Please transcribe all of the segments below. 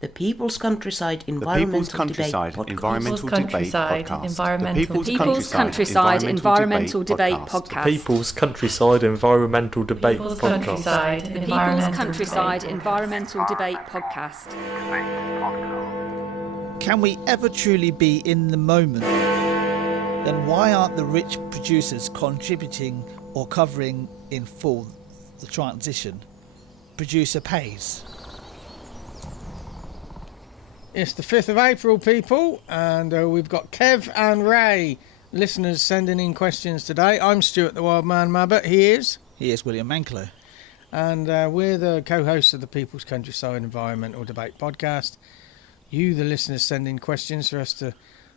The People's Countryside Environmental Debate Podcast. The People's Countryside Environmental Debate Podcast. The People's Countryside Environmental Debate Podcast. The People's Countryside Environmental Debate Podcast. Can we ever truly be in the moment? Then why aren't the rich producers contributing or covering in full the transition? Producer pays. It's the 5th of April, people, and we've got Kev and Ray, listeners, sending in questions today. I'm Stuart the Wild Man Mabbott. He is William Manklow. And we're the co-hosts of the People's Countryside Environmental Debate Podcast. You, the listeners, send in questions for us to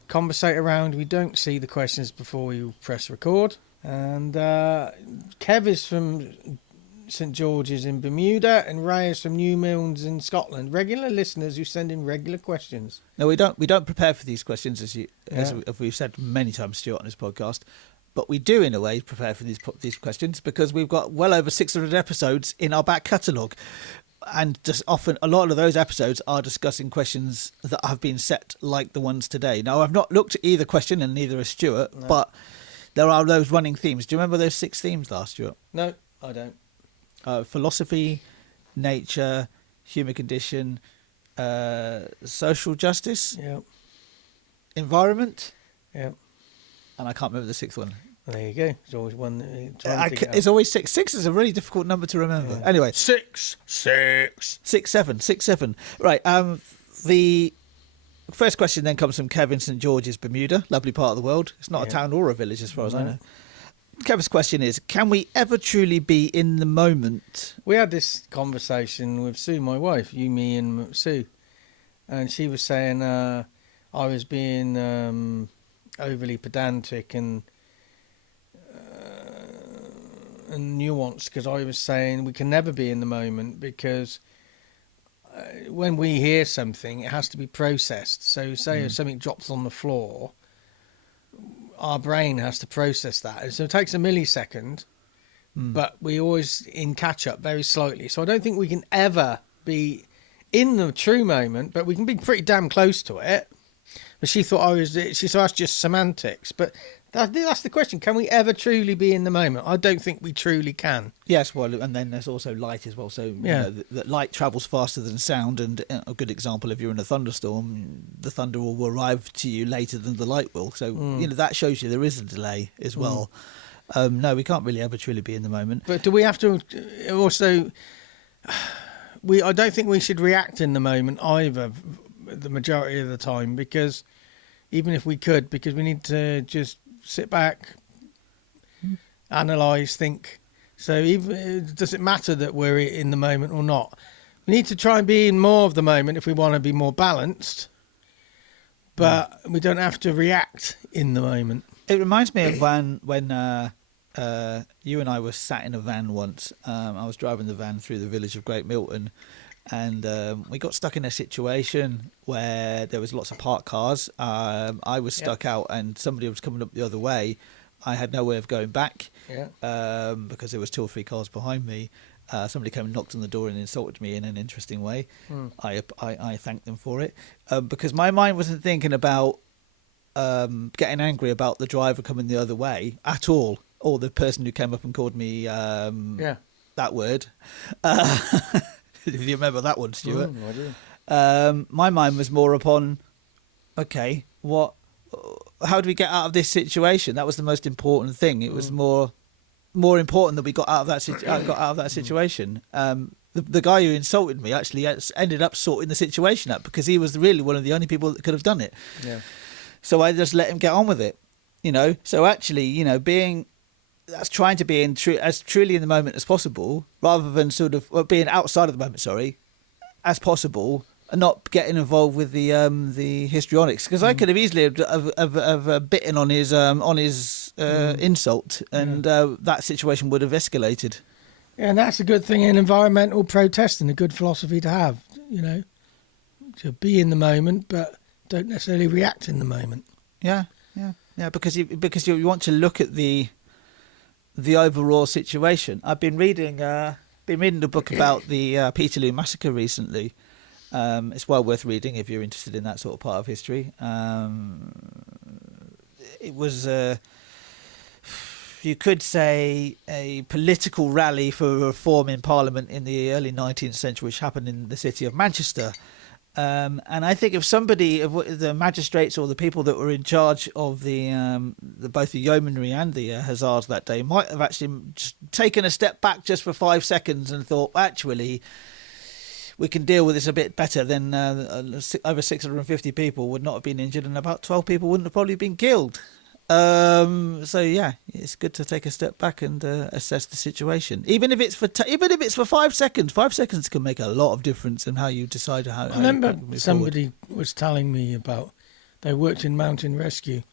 conversate around. We don't see the questions before we press record. And Kev is from St George's in Bermuda, and Ray is from New Milnes in Scotland. Regular listeners who send in regular questions. No, we don't prepare for these questions, as we've said many times, Stuart, on this podcast. But we do, in a way, prepare for these questions because we've got well over 600 episodes in our back catalogue, and just often a lot of those episodes are discussing questions that have been set, like the ones today. Now, I've not looked at either question, and neither has Stuart, but there are those running themes. Do you remember those 6 themes last, Stuart? No, I don't. Philosophy, nature, human condition, social justice, environment, and I can't remember the 6th one. There you go. There's always one. It's always 6. 6 is a really difficult number to remember. Yeah. Anyway, 6. 7. Right. The first question then comes from Kevin, St George's, Bermuda, lovely part of the world. It's not a town or a village, as far as I know. Kevin's question is, can we ever truly be in the moment? We had this conversation with Sue, my wife, you, me and Sue, and she was saying I was being overly pedantic and nuanced because I was saying we can never be in the moment because when we hear something, it has to be processed. So say if something drops on the floor, our brain has to process that. So it takes a millisecond, but we always in catch up very slowly. So I don't think we can ever be in the true moment, but we can be pretty damn close to it. But she thought she thought that's just semantics. But that's the question. Can we ever truly be in the moment? I don't think we truly can. Yes, well, and then there's also light as well. So you know, that light travels faster than sound. And a good example, if you're in a thunderstorm, the thunder will arrive to you later than the light will. So you know that shows you there is a delay as well. No, we can't really ever truly be in the moment. But do we have to also? I don't think we should react in the moment either. The majority of the time, because even if we could, because we need to just sit back, analyse, think. So even does it matter that we're in the moment or not? We need to try and be in more of the moment if we want to be more balanced, but we don't have to react in the moment. It reminds me of when you and I were sat in a van once. I was driving the van through the village of Great Milton, and we got stuck in a situation where there was lots of parked cars. I was stuck out and somebody was coming up the other way. I had no way of going back because there was 2 or 3 cars behind me. Somebody came and knocked on the door and insulted me in an interesting way. I thanked them for it because my mind wasn't thinking about getting angry about the driver coming the other way at all, or the person who came up and called me that word. If you remember that one, Stuart. I do. My mind was more upon, okay, how do we get out of this situation? That was the most important thing. It was more important that we got out of that situation. The guy who insulted me actually ended up sorting the situation out because he was really one of the only people that could have done it. Yeah. So I just let him get on with it, you know. So actually, you know, that's trying to be as truly in the moment as possible, rather than sort of being outside of the moment. As possible, and not getting involved with the histrionics. Because I could have easily have bitten on his insult, and that situation would have escalated. Yeah, and that's a good thing in environmental protesting. A good philosophy to have, you know, to be in the moment, but don't necessarily react in the moment. Yeah. Because you want to look at the overall situation. I've been reading the book about the Peterloo Massacre recently, It's well worth reading if you're interested in that sort of part of history. It was, you could say, a political rally for reform in Parliament in the early 19th century, which happened in the city of Manchester. And I think if somebody, of the magistrates or the people that were in charge of both the yeomanry and the hussars that day, might have actually just taken a step back just for 5 seconds and thought, actually, we can deal with this a bit better, then over 650 people would not have been injured and about 12 people wouldn't have probably been killed. So yeah, it's good to take a step back and assess the situation, even if it's for 5 seconds. 5 seconds can make a lot of difference in how you decide how. I remember somebody forward. was telling me about they worked in mountain rescue,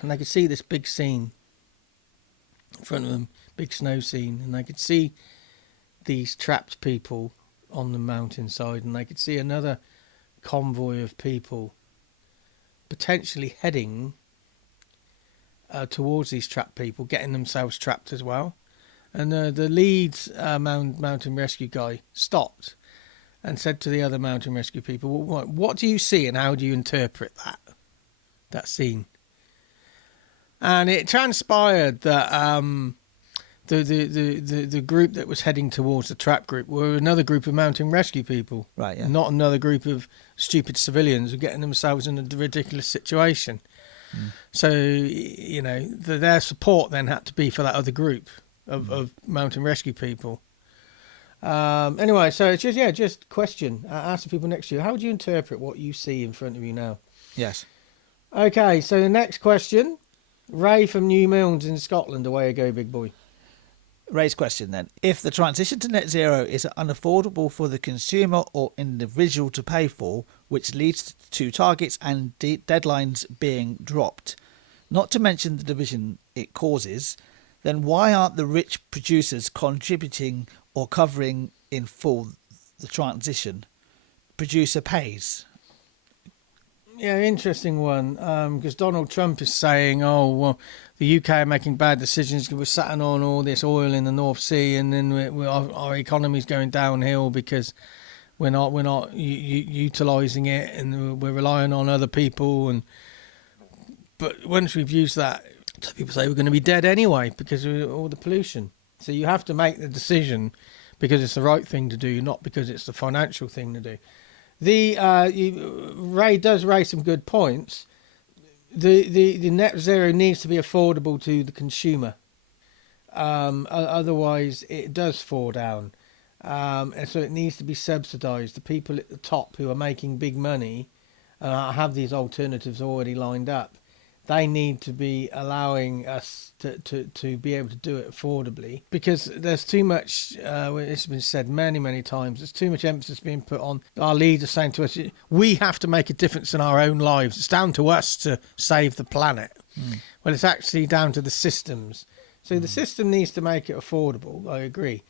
and they could see this big scene in front of them, big snow scene, and they could see these trapped people on the mountainside, and they could see another convoy of people potentially heading towards these trapped people, getting themselves trapped as well. And the lead mountain rescue guy stopped and said to the other mountain rescue people, what do you see and how do you interpret that scene? And it transpired that the group that was heading towards the trap group were another group of mountain rescue people, Right? Yeah. not another group of stupid civilians who are getting themselves in a ridiculous situation. So, you know, their support then had to be for that other group of mountain rescue people. Anyway, so it's just question. Ask the people next to you. How would you interpret what you see in front of you now? Yes. Okay, so the next question. Ray from New Milnes in Scotland. Away you go, big boy. Ray's question then. If the transition to net zero is unaffordable for the consumer or individual to pay for, which leads to targets and deadlines being dropped, not to mention the division it causes, then why aren't the rich producers contributing or covering in full the transition? Producer pays. Yeah, interesting one. Because Donald Trump is saying, "Oh, well, the UK are making bad decisions because we're sitting on all this oil in the North Sea, and then our economy's going downhill because we're not utilising it, and we're relying on other people." But once we've used that, some people say we're going to be dead anyway because of all the pollution. So you have to make the decision because it's the right thing to do, not because it's the financial thing to do. Ray does raise some good points. The net zero needs to be affordable to the consumer. Otherwise, it does fall down. And so it needs to be subsidised. The people at the top who are making big money have these alternatives already lined up. They need to be allowing us to be able to do it affordably, because there's too much, it's been said many times, there's too much emphasis being put on our leaders saying to us, we have to make a difference in our own lives. It's down to us to save the planet. Well, it's actually down to the systems. So the system needs to make it affordable, I agree.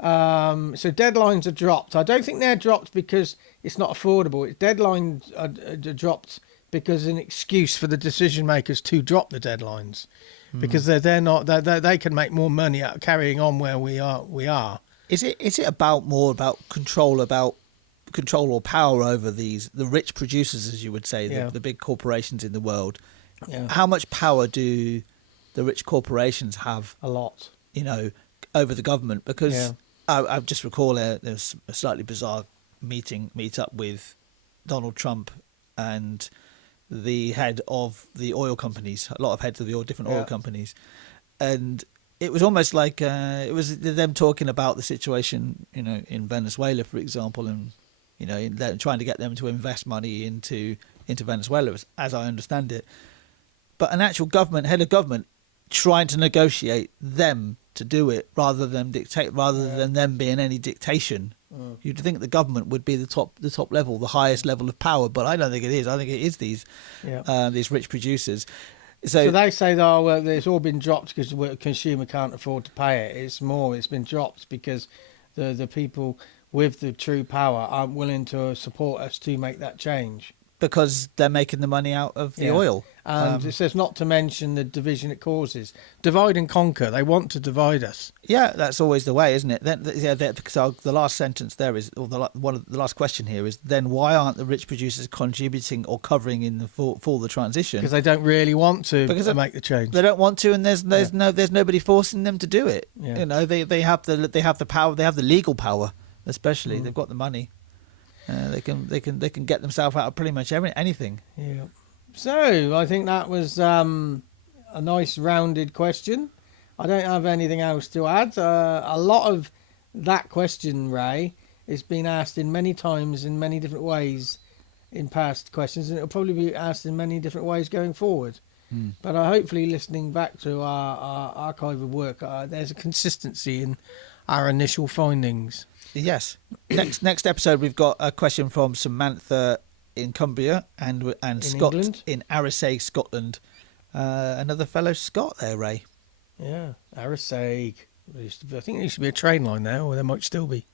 So deadlines are dropped. I don't think they're dropped because it's not affordable. Deadlines are dropped because an excuse for the decision makers to drop the deadlines, because they're not they can make more money out of carrying on where we are. Is it more about control or power over the rich producers, as you would say, the big corporations in the world? Yeah. How much power do the rich corporations have? A lot, over the government? Because I just recall there's a slightly bizarre meet up with Donald Trump and the head of the oil companies, a lot of heads of the different oil companies, and it was almost like it was them talking about the situation, in Venezuela, for example, and they're trying to get them to invest money into Venezuela, as I understand it. But an actual head of government, trying to negotiate them to do it rather than than them being any dictation. You'd think the government would be the top level, the highest level of power, but I don't think it is. I think it is these rich producers. So they say, oh, well, it's all been dropped because the consumer can't afford to pay it. It's been dropped because the people with the true power aren't willing to support us to make that change. because they're making the money out of the Yeah. oil. And it says not to mention the division it causes. Divide and conquer. They want to divide us. Yeah, that's always the way, isn't it? Then, because the last sentence there is, or the last question here is, then why aren't the rich producers contributing or covering in for the transition? Because they don't really want to make the change. They don't want to, and there's nobody forcing them to do it. Yeah. You know, they have the power, they have the legal power, especially. They've got the money. They can get themselves out of pretty much anything. Yeah. So I think that was a nice rounded question. I don't have anything else to add. A lot of that question, Ray, has been asked in many times in many different ways in past questions, and it'll probably be asked in many different ways going forward. But hopefully, listening back to our archive of work, there's a consistency in our initial findings. Yes. Next episode, we've got a question from Samantha in Cumbria and Scott England? in Arisaig, Scotland. Another fellow Scot there, Ray. Yeah, Arisaig. I think there used to be a train line there, or there might still be.